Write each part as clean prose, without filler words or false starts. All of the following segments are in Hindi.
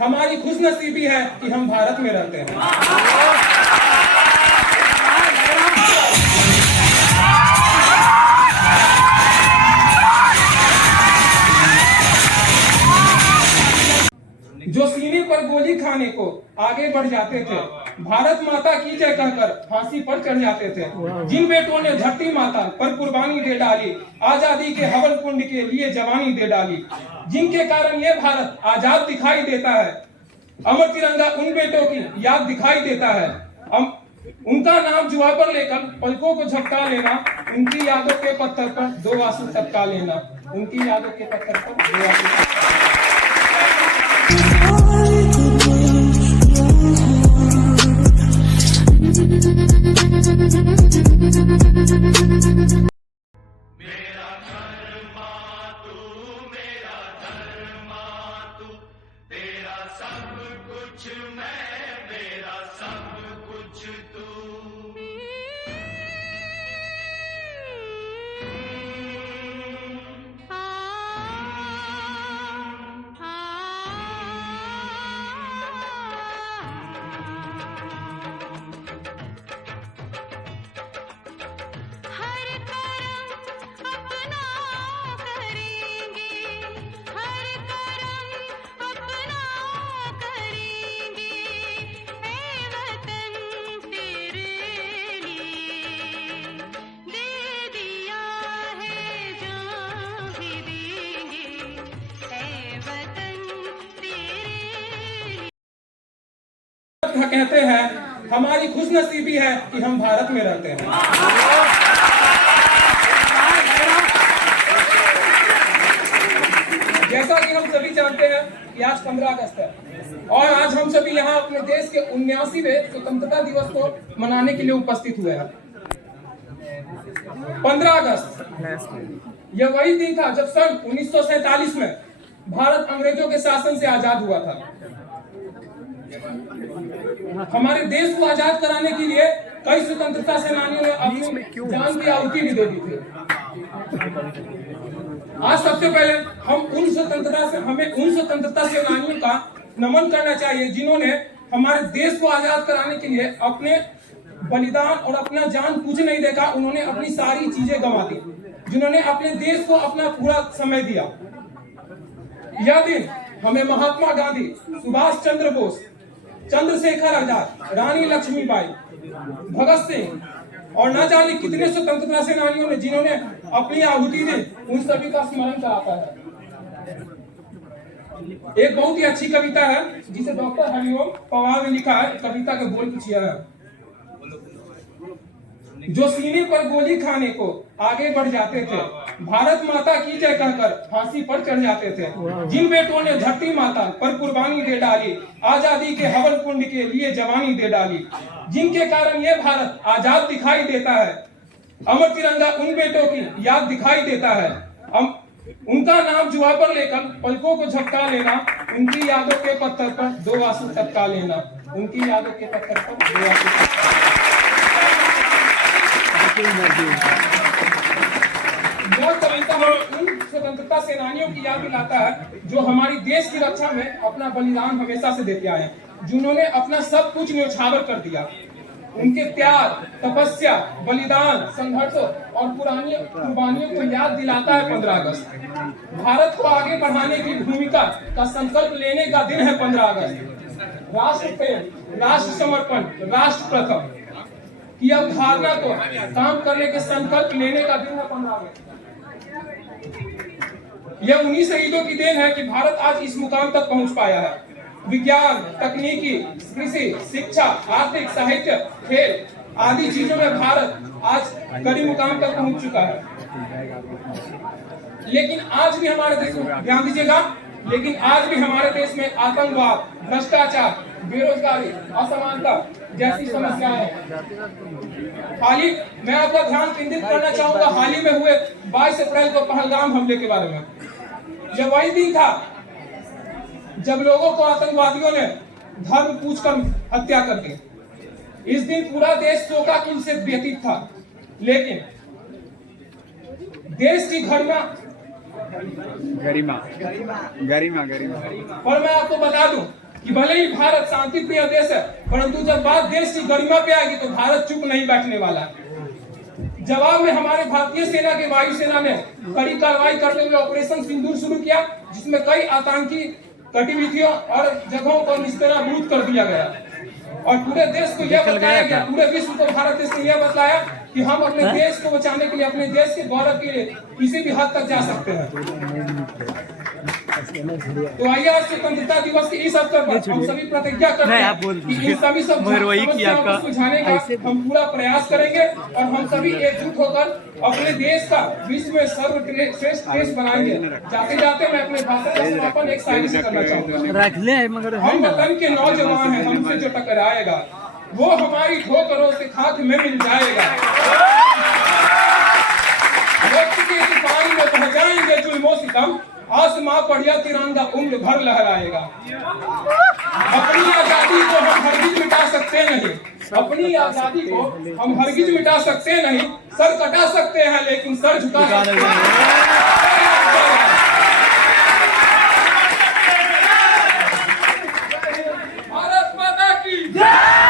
हमारी खुशनसीबी है कि हम भारत में रहते हैं। जो सीने पर गोली खाने को आगे बढ़ जाते थे, भारत माता की जय कहकर फांसी पर चढ़ जाते थे, जिन बेटों ने धरती माता पर कुर्बानी दे डाली, आजादी के हवन कुंड के लिए जवानी दे डाली, जिनके कारण ये भारत आजाद दिखाई देता है, अमर तिरंगा उन बेटों की याद दिखाई देता है। उनका नाम जुआ पर लेकर पलकों को झपका लेना, उनकी यादों के पत्थर पर दो आंसू टपका लेना, उनकी यादों के पत्थर पर दो आंसू। कहते हैं हमारी खुशनसीबी है कि हम भारत में रहते हैं। जैसा कि हम सभी जानते हैं कि आज 15 अगस्त है और आज हम सभी यहाँ अपने देश के 79वें स्वतंत्रता दिवस को मनाने के लिए उपस्थित हुए हैं। 15 अगस्त यह वही दिन था जब सन 1947 में भारत अंग्रेजों के शासन से आजाद हुआ था। हमारे देश को आजाद कराने के लिए कई स्वतंत्रता सेनानियों ने अपनी जान की आहुति भी दे दी थी। आज सबसे पहले हमें उन स्वतंत्रता सेनानियों का नमन करना चाहिए जिन्होंने हमारे देश को आजाद कराने के लिए अपने बलिदान और अपना जान कुछ नहीं देखा। उन्होंने अपनी सारी चीजें गंवा दी, जिन्होंने अपने देश को अपना पूरा समय दिया। यह दिन हमें महात्मा गांधी, सुभाष चंद्र बोस, चंद्रशेखर आजाद, रानी लक्ष्मीबाई, भगत सिंह और न जाने कितने स्वतंत्रता सेनानियों ने जिन्होंने अपनी आहुति दी, उन सभी का स्मरण कराता है। एक बहुत ही अच्छी कविता है जिसे डॉक्टर हरिओम पवार ने लिखा है। कविता के बोल कुछ यह है। जो सीने पर गोली खाने को आगे बढ़ जाते थे, भारत माता की जय कहकर फांसी पर चढ़ जाते थे, जिन बेटों ने धरती माता पर कुर्बानी दे डाली, आजादी के हवन कुंड के लिए जवानी दे डाली, जिनके कारण ये भारत आजाद दिखाई देता है, अमर तिरंगा उन बेटों की याद दिखाई देता है। उनका नाम जुआ पर लेकर पलकों को झपका लेना, उनकी यादों के पत्थर पर दो आंसू टपका लेना, उनकी यादों के पत्थर पर दो आंसू। यह कविता उन स्वतंत्रता सेनानियों की याद दिलाता है जो हमारी देश की रक्षा में अपना बलिदान हमेशा से देते आए हैं, जिन्होंने अपना सब कुछ न्यौछावर कर दिया। उनके त्याग, तपस्या, बलिदान, संघर्षों और पुरानी कुर्बानियों को याद दिलाता है 15 अगस्त। भारत को आगे बढ़ाने की भूमिका का संकल्प लेने का दिन है 15 अगस्त। राष्ट्र प्रेम, राष्ट्र समर्पण, राष्ट्र प्रथम की अवधारणा को काम करने के संकल्प लेने का दिन है 15 अगस्त। यह उन्हीं शहीदों की देन है कि भारत आज इस मुकाम तक पहुंच पाया है। विज्ञान, तकनीकी, कृषि, शिक्षा, आर्थिक, साहित्य, खेल आदि चीजों में भारत आज कड़ी मुकाम तक पहुंच चुका है। लेकिन आज भी हमारे देश में, ध्यान दीजिएगा, लेकिन आज भी हमारे देश में आतंकवाद, भ्रष्टाचार, बेरोजगारी, असमानता जैसी समस्याएं हैं। हाल ही मैं आपका ध्यान केंद्रित करना चाहूंगा हाल ही में हुए 22 अप्रैल को पहलगाम हमले के बारे में। यह वही दिन था जब लोगों को आतंकवादियों ने धर्म पूछकर हत्या कर दी। इस दिन पूरा देश शोकाकुल से व्यतीत था, लेकिन देश की गरिमा गरिमा गरिमा गरिमा और मैं आपको बता दूं कि भले ही भारत शांति प्रिय देश है, परंतु जब बात देश की गरिमा पे आएगी तो भारत चुप नहीं बैठने वाला है। जवाब में हमारे भारतीय सेना के वायुसेना ने कड़ी कार्रवाई करते हुए ऑपरेशन सिंदूर शुरू किया, जिसमें कई आतंकी गतिविधियों और जगहों को निस्तेनाबूद कर दिया गया और पूरे देश को यह बताया गया, पूरे विश्व को भारत देश ने यह बताया कि हम अपने देश को बचाने के लिए, अपने देश के गौरव के लिए किसी भी हद तक जा सकते हैं। तो आइए आज स्वतंत्रता दिवस के इस अवसर पर हम सभी प्रतिज्ञा करते हैं कि इन सभी समस्याओं को सुलझाने का हम पूरा प्रयास करेंगे और हम सभी एकजुट होकर अपने देश का विश्व में सर्वश्रेष्ठ देश बनाएंगे। जाते जाते मैं अपने भाषण का समापन एक शायरी से करना चाहूंगा। हम वतन के नौजवान हैं, हमसे जो टकराएगा वो हमारी ठोकरों से खाक में मिल जाएगा। वक्त के तूफान में बह जाएंगे जुल्मों सितम, आसमां पर यह तिरंगा उम्र भर लहराएगा। अपनी आजादी को हम हरगिज मिटा सकते नहीं, अपनी आजादी को हम हरगिज मिटा सकते नहीं, सर कटा सकते हैं लेकिन सर झुका सकते हैं। भारत माता की जय।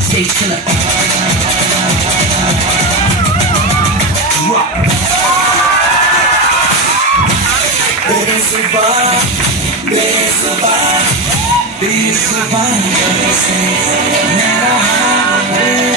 Stage killer. Be survived, no matter how